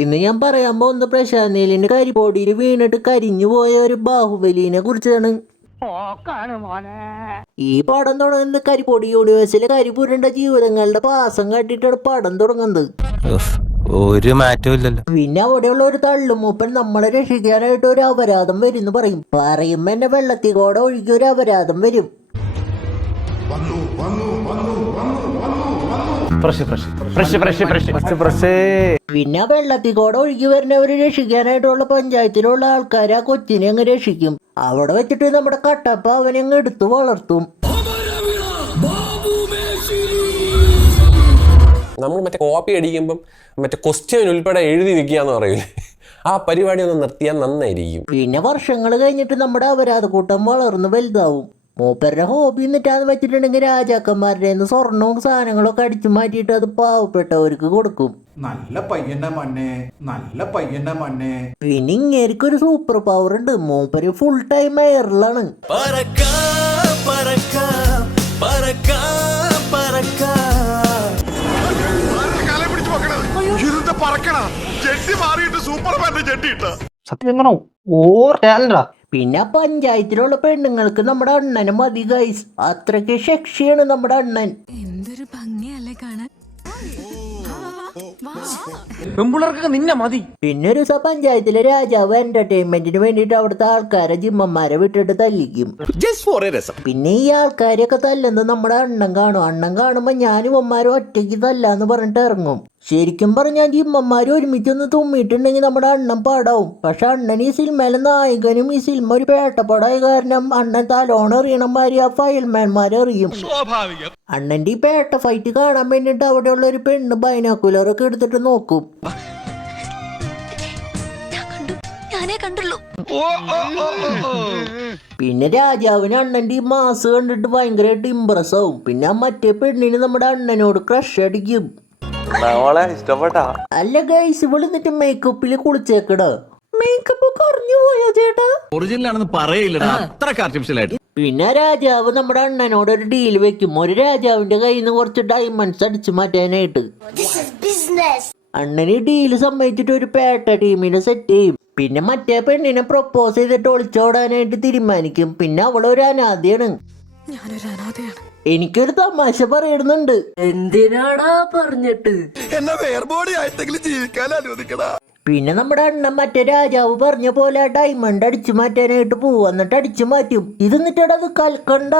ഇന്ന് ഞാൻ പറയാൻ പോകുന്ന പ്രശാന്ത് നീലിന്റെ കരിപ്പൊടിയിൽ വീണിട്ട് കരിഞ്ഞു പോയ ഒരു ബാഹുബലിനെ കുറിച്ചാണ്. ഈ പടം തുടങ്ങുന്നത് കരിപ്പൊടി യൂണിവേഴ്സിലെ കരിപുരണ്ട ജീവിതങ്ങളുടെ പാസം കാട്ടിട്ടാണ് പടം തുടങ്ങുന്നത്. ഒരു മാറ്റവും ഇല്ലല്ലോ. പിന്നെ അവിടെയുള്ള ഒരു തള്ളുമൂപ്പൻ നമ്മളെ രക്ഷിക്കാനായിട്ട് ഒരു അപരാധം വരും പറയുമ്പോ എന്നെ വെള്ളത്തിൽ കൂടെ ഒഴുകി ഒരു അപരാധം വരും. പിന്നെ വെള്ളത്തിൽ കൂടെ ഒഴുകി വരുന്നവര് രക്ഷിക്കാനായിട്ടുള്ള പഞ്ചായത്തിലുള്ള ആൾക്കാരെ ആ കൊച്ചിനെ അങ്ങ് രക്ഷിക്കും. അവിടെ വെച്ചിട്ട് നമ്മുടെ കട്ടപ്പ അവനെ അങ്ങ് എടുത്തു വളർത്തും. നമ്മൾ മറ്റേ കോപ്പി അടിക്കുമ്പം മറ്റേ ക്വസ്റ്റ്യൻ ഉൾപ്പെടെ എഴുതി വെക്കുകയെന്ന് പറയൂലേ, ആ പരിപാടി ഒന്ന് നിർത്തിയാൽ നന്നായിരിക്കും. പിന്നെ വർഷങ്ങൾ കഴിഞ്ഞിട്ട് നമ്മുടെ അപരാധക്കൂട്ടം വളർന്ന് വലുതാവും. മൂപ്പരുടെ ഹോബി എന്നിട്ടാന്ന് വെച്ചിട്ടുണ്ടെങ്കിൽ രാജാക്കന്മാരുടെ സ്വർണവും സാധനങ്ങളൊക്കെ അടിച്ചു മാറ്റിയിട്ട് അത് പാവപ്പെട്ടവർക്ക് കൊടുക്കും. നല്ല പയ്യന്റെ മണ്ണേ, നല്ല പയ്യന്റെ മണ്ണേ. പിന്നെ ഇങ്ങേർക്ക് ഒരു സൂപ്പർ പവർ ഉണ്ട്. മൂപ്പര് ഫുൾ ടൈം എയറിലാണ്. പിന്നെ പഞ്ചായത്തിലുള്ള പെണ്ണുങ്ങൾക്ക് നമ്മുടെ അണ്ണനെ മതി ഗൈസ്. അത്രയ്ക്ക് സെക്സിയാണ് നമ്മുടെ അണ്ണൻ. എന്തൊരു ഭംഗിയല്ലേ കാണാൻ. നിന്നെ മതി. പിന്നെ ഒരു ദിവസം പഞ്ചായത്തിലെ രാജാവ് എന്റർടൈൻമെന്റിന് വേണ്ടിട്ട് അവിടുത്തെ ആൾക്കാരെ ജിമ്മന്മാരെ വിട്ടിട്ട് തല്ലിക്കും. പിന്നെ ഈ ആൾക്കാരെയൊക്കെ തല്ലുന്നത് നമ്മുടെ അണ്ണൻ കാണും. അണ്ണൻ കാണുമ്പോ ഞാനും അമ്മമാരും ഒറ്റയ്ക്ക് തല്ലാന്ന് പറഞ്ഞിട്ട് ഇറങ്ങും. ശരിക്കും പറഞ്ഞാൽ ജിമ്മന്മാര് ഒരുമിച്ചൊന്ന് തുമ്മിയിട്ടുണ്ടെങ്കിൽ നമ്മുടെ അണ്ണൻ പാടാവും. പക്ഷെ അണ്ണൻ ഈ സിനിമയിലെ നായകനും ഈ സിനിമ ഒരു പേട്ടപ്പടായ കാരണം അണ്ണൻ തലോണം എറിയണമാരി ആ ഫയൽമാൻമാരെ എറിയും. അണ്ണന്റെ ഈ പേട്ട ഫൈറ്റ് കാണാൻ വേണ്ടിട്ട് അവിടെയുള്ള ഒരു പെണ്ണ് ബൈനാക്കുലറൊക്കെ എടുത്തിട്ട് നോക്കും. പിന്നെ രാജാവിന് അണ്ണന്റെ ഈ മാസ് കണ്ടിട്ട് ഭയങ്കരമായിട്ട് ഇംപ്രസ് ആവും. പിന്നെ ആ മറ്റേ പെണ്ണിന് നമ്മുടെ അണ്ണനോട് ക്രഷ് അടിക്കും. അല്ല ഗൈസ്, ഇവള് എന്നിട്ട് മേക്കപ്പിൽ കുളിച്ചേക്കട. മേക്കപ്പ് കുറഞ്ഞു പോയോ ചേട്ടാ? ഒറിജിനലാണെന്ന് പറയില്ലടാ, അത്രക്ക് ആർട്ടിഫിഷ്യൽ ആയിട്ട്. പിന്നെ രാജാവ് നമ്മുടെ അണ്ണനോട് ഒരു ഡീൽ വെക്കും. ഒരു രാജാവിന്റെ കയ്യിൽ നിന്ന് കുറച്ച് ഡയമണ്ട്സ് അടിച്ചു മാറ്റാനായിട്ട്. അണ്ണന് ഡീല് സമ്മതിച്ചിട്ട് ഒരു പേട്ട ടീമിനെ സെറ്റ് ചെയ്യും. പിന്നെ മറ്റേ പെണ്ണിനെ പ്രൊപ്പോസ് ചെയ്തിട്ട് ഒളിച്ചോടാനായിട്ട് തീരുമാനിക്കും. പിന്നെ അവളൊരു അനാഥയാണ്. എനിക്കൊരു തമാശ പറയുന്നുണ്ട്. എന്തിനാടാ പറഞ്ഞിട്ട് പിന്നെ നമ്മുടെ അണ്ണൻ മറ്റേ രാജാവ് പറഞ്ഞ പോലെ ഡയമണ്ട് അടിച്ചു മാറ്റാനായിട്ട് പോവും. എന്നിട്ട് അടിച്ചു മാറ്റും. ഇത് എന്നിട്ടത് അത് കൽക്കണ്ട.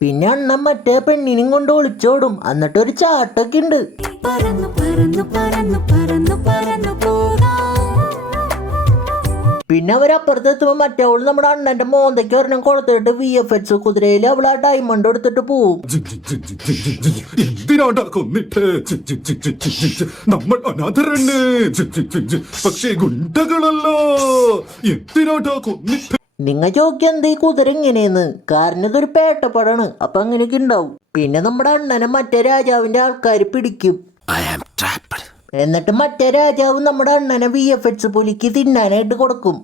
പിന്നെ അണ്ണൻ മറ്റേ പെണ്ണിനും കൊണ്ട് ഒളിച്ചോടും. എന്നിട്ടൊരു ചാട്ടൊക്കെ ഉണ്ട്. പിന്നെ അവരപ്പുറത്തെത്തുമ്പോ മറ്റവള് നമ്മുടെ അണ്ണന്റെ മോന്തയ്ക്ക് ഒരെണ്ണം കൊടുത്തിട്ട് VFX കുതിരയിൽ അവൾ ആ ഡയമണ്ട് എടുത്തിട്ട് പോവും. നമ്മൾ അനാഥരണ്, പക്ഷേ ഗുണ്ടകളല്ലോ. എന്തിനാട്ടാ കൊന്നിട്ട്? നിങ്ങ ചോദിക്കുക എന്താ ഈ കുതിര ഇങ്ങനെയെന്ന്? കാരണം ഇതൊരു പേട്ടപ്പടാണ്. അപ്പൊ അങ്ങനെയൊക്കെ ഉണ്ടാവും. പിന്നെ നമ്മുടെ അണ്ണനെ മറ്റേ രാജാവിന്റെ ആൾക്കാർ പിടിക്കും. എന്നിട്ട് മറ്റേ രാജാവ് നമ്മുടെ അണ്ണനെ VFX പുലിക്ക് തിന്നാനായിട്ട് കൊടുക്കും.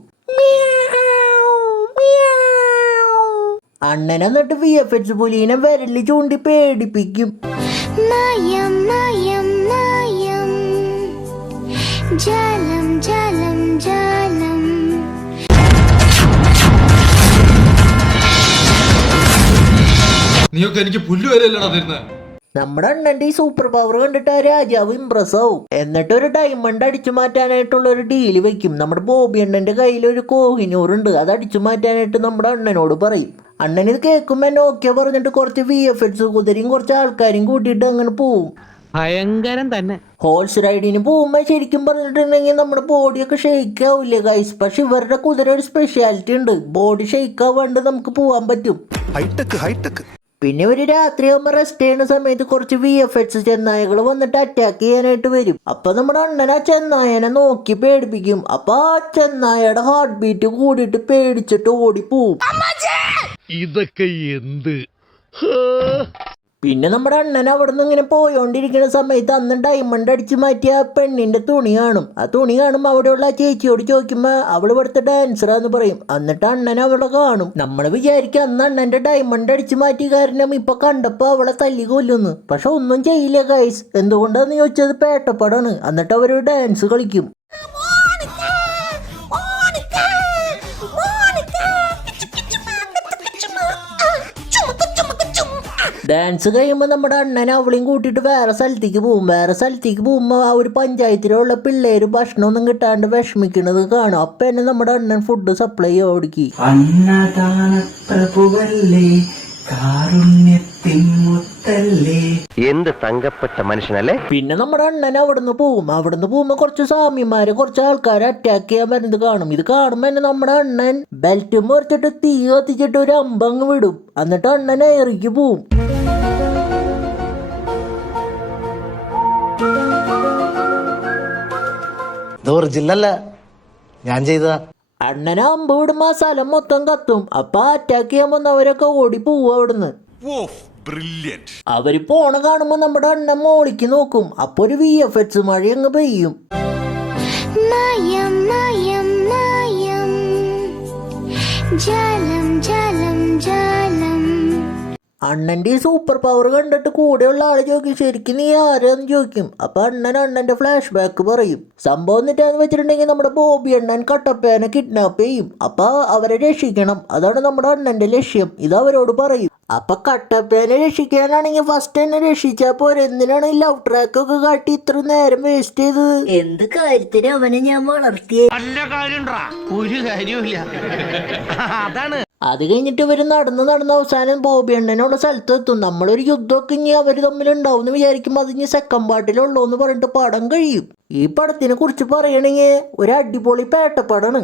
അണ്ണൻ എന്നിട്ട് VFX പുലിനെ വിരല് ചൂണ്ടി പേടിപ്പിക്കും. നീയൊക്കെ എനിക്ക് പുല്ല് വരെയല്ലടാ തരുന്നത്. നമ്മുടെ അണ്ണന്റെ ഈ സൂപ്പർ പവർ കണ്ടിട്ട് ആ രാജാവ് ഇംപ്രസ് ആവും. എന്നിട്ട് ഒരു ഡയമണ്ട് അടിച്ചു മാറ്റാനായിട്ടുള്ള ഒരു ഡീല് വെക്കും. നമ്മുടെ ബോബി അണ്ണന്റെ കയ്യിൽ ഒരു കോഹിനൂറുണ്ട്. അത് അടിച്ചു മാറ്റാനായിട്ട് നമ്മുടെ അണ്ണനോട് പറയും. അണ്ണൻ ഇത് കേൾക്കുമ്പോ എന്നെ ഓക്കെ പറഞ്ഞിട്ട് കുറച്ച് VFX കുതിരയും കുറച്ച് ആൾക്കാരും കൂട്ടിയിട്ട് അങ്ങനെ പോവും. ഭയങ്കരം തന്നെ. ഹോഴ്സ് റൈഡിന് പോകുമ്പോ ശരിക്കും പറഞ്ഞിട്ടുണ്ടെങ്കിൽ നമ്മുടെ ബോഡിയൊക്കെ ഷെയ്ക്ക് ആവില്ലേ ഗൈസ്. പക്ഷെ ഇവരുടെ കുതിര ഒരു സ്പെഷ്യാലിറ്റി ഉണ്ട്. ബോഡി ഷെയ്ക്ക് ആവാണ്ട് നമുക്ക് പോവാൻ പറ്റും. പിന്നെ ഒരു രാത്രിയാകുമ്പോ റെസ്റ്റ് ചെയ്യുന്ന സമയത്ത് കുറച്ച് VFX ചെന്നായകൾ വന്നിട്ട് അറ്റാക്ക് ചെയ്യാനായിട്ട് വരും. അപ്പൊ നമ്മുടെ അണ്ണൻ ആ ചെന്നായനെ നോക്കി പേടിപ്പിക്കും. അപ്പൊ ആ ചെന്നായയുടെ ഹാർട്ട് ബീറ്റ് കൂടിയിട്ട് പേടിച്ചിട്ട് ഓടിപ്പോവും. ഇതൊക്കെ എന്ത്? പിന്നെ നമ്മുടെ അണ്ണൻ അവിടെ നിന്ന് ഇങ്ങനെ പോയോണ്ടിരിക്കുന്ന സമയത്ത് അന്ന് ഡയമണ്ട് അടിച്ചു മാറ്റിയ ആ പെണ്ണിന്റെ തുണി കാണും. ആ തുണി കാണുമ്പോൾ അവിടെയുള്ള ആ ചേച്ചിയോട് ചോദിക്കുമ്പോൾ അവൾ ഇവിടുത്തെ ഡാൻസറാന്ന് പറയും. എന്നിട്ട് അണ്ണൻ അവളെ കാണും. നമ്മൾ വിചാരിക്കും അന്ന് അണ്ണന്റെ ഡയമണ്ട് അടിച്ചു മാറ്റി കാരണം ഇപ്പൊ കണ്ടപ്പോ അവളെ തല്ലി കൊല്ലുന്നു. പക്ഷെ ഒന്നും ചെയ്യില്ല ഗൈസ്. എന്തുകൊണ്ടാന്ന് ചോദിച്ചത് പേട്ടപ്പാടാണ്. എന്നിട്ട് അവര് ഡാൻസ് കളിക്കും. ഡാൻസ് കഴിയുമ്പോൾ നമ്മുടെ അണ്ണൻ അവളെയും കൂട്ടിയിട്ട് വേറെ സ്ഥലത്തേക്ക് പോകും. വേറെ സ്ഥലത്തേക്ക് പോകുമ്പോൾ ആ ഒരു പഞ്ചായത്തിലുള്ള പിള്ളേര് ഭക്ഷണമൊന്നും കിട്ടാണ്ട് വിഷമിക്കുന്നത് കാണും. അപ്പം തന്നെ നമ്മുടെ അണ്ണൻ ഫുഡ് സപ്ലൈ ഓടിക്കി. അന്നദാന പ്രഭുവല്ലേ കാരുണ്യത്തിൻ മുത്തല്ലേ. എന്ത് തങ്കപ്പെട്ട മനുഷ്യനല്ലേ. പിന്നെ നമ്മുടെ അണ്ണൻ അവിടുന്ന് പോകുമ്പോൾ കുറച്ച് സ്വാമിമാരെ കുറച്ച് ആൾക്കാരെ അറ്റാക്ക് ചെയ്യാൻ വരുന്നത് കാണും. ഇത് കാണുമ്പോൾ തന്നെ നമ്മുടെ അണ്ണൻ ബെൽറ്റ് മുറിച്ചിട്ട് തീ കത്തിച്ചിട്ട് ഒരു അമ്പങ്ങ് വിടും. എന്നിട്ട് അണ്ണൻ എയറിക്ക് പോവും. ഒറിജിനല്ല, ഞാൻ ചെയ്തതാ. അണ്ണനെ അമ്പ് വിടുമ്പോ ആ സ്ഥലം മൊത്തം കത്തും. അപ്പൊ അറ്റാക്ക് ചെയ്യാൻ വന്നവരൊക്കെ ഓടി പോവും അവിടുന്ന്. അവര് പോണ കാണുമ്പോ നമ്മുടെ അണ്ണൻ മോളിക്ക് നോക്കും. അപ്പൊ ഒരു VFX മഴ അങ്ങ് പെയ്യും. മായം മായം മായം ജാലം ജാലം ജാലം. അണ്ണന്റെ ഈ സൂപ്പർ പവർ കണ്ടിട്ട് കൂടെയുള്ള ആള് ചോദിക്കും ശരിക്കും നീ ആരാന്ന് ചോദിക്കും. അപ്പൊ അണ്ണന്റെ ഫ്ലാഷ് ബാക്ക് പറയും. സംഭവം എന്നിട്ടാന്ന് വെച്ചിട്ടുണ്ടെങ്കിൽ നമ്മുടെ ബോബി അണ്ണൻ കട്ടപ്പേനെ കിഡ്നാപ്പ് ചെയ്യും. അപ്പൊ അവരെ രക്ഷിക്കണം. അതാണ് നമ്മുടെ അണ്ണന്റെ ലക്ഷ്യം. ഇത് അവരോട് പറയും. അപ്പൊ കട്ടപ്പേനെ രക്ഷിക്കാനാണെങ്കിൽ ഫസ്റ്റ് തന്നെ രക്ഷിച്ചാ പോരെ. എന്തിനാണ് ഈ ലവ് ട്രാക്ക് ഒക്കെ കാട്ടി ഇത്ര നേരം വേസ്റ്റ് ചെയ്തത്? എന്ത് കാര്യത്തിന് അവനെ ഞാൻ വളർത്തിയേ? ഒരു കാര്യമില്ല. അതാണ് അത് കഴിഞ്ഞിട്ട് ഇവര് നടന്ന് അവസാനം ബോബി അണ്ണനുള്ള സ്ഥലത്ത് എത്തും. നമ്മളൊരു യുദ്ധമൊക്കെ ഇനി അവര് തമ്മിലുണ്ടാവും എന്ന് വിചാരിക്കുമ്പോൾ അത് ഇനി സെക്കൻഡ് പാർട്ടിലുള്ളൂ എന്ന് പറഞ്ഞിട്ട് പടം കഴിയും. ഈ പടത്തിനെ കുറിച്ച് പറയണെങ്കിൽ ഒരു അടിപൊളി പേട്ടപ്പടാണ്.